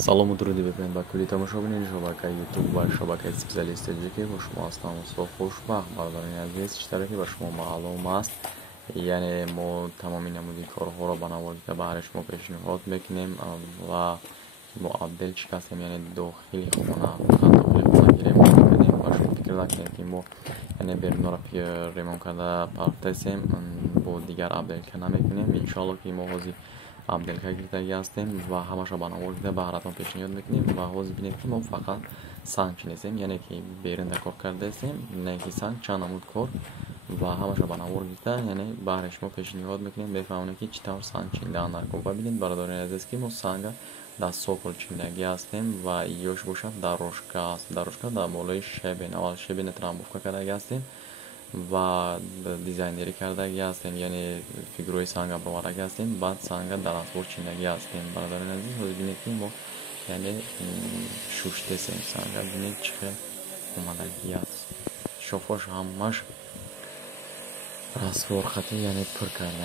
Салому дуруди бепен ба кулли тамошобини шабакаи ютуб ва шабакаи специалисти ҷики бо шумо ҳастам. Мусоф хушбахт бародарони азиз, чӣ тарафи ба шумо маълум аст, яъне мо тамоми намуди корҳоро ба наводида баҳри шумо пешниҳод мекунем ва мо абдел шикастем, яъне дохили хона гирем мекунем ва шумо фикр накунем ки мо яъне берунро ремон карда партесем, бо дигар абделка намекунем. Иншоалло ки мо ҳозир абделка гирдаги ҳастем ва ҳамаша ба наводида баҳратон пешниҳод мекунем ва ҳозир бинед ки мо фақат санг чинесем, яъне ки берунда кор кардаестем, не ки санг чанд намуд кор ва ҳамаша ба навор гирифта, яъне баҳри шумо пешниҳод мекунем бефаҳмонем ки чӣ тавр санг чиндаан накун. Ва бинед бародарони азиз ки мо санга дар сокол чиндаги ҳастем ва ёш бошад дарожка аст. Дарожка дар болои шебен, аввал шебен трамбовка кардаги ҳастем ва дизайнерӣ кардаги ҳастем, яъне фигураи санга бовардаги ҳастем, баъд санга дар асбоб чиндаги ҳастем. Бародарони азиз, ҳозир бинед ки мо яъне шуштесем санга, бинед чӣ хел омадагӣ аст. Шофош ҳамаш расворхатӣ, яъне пур карда.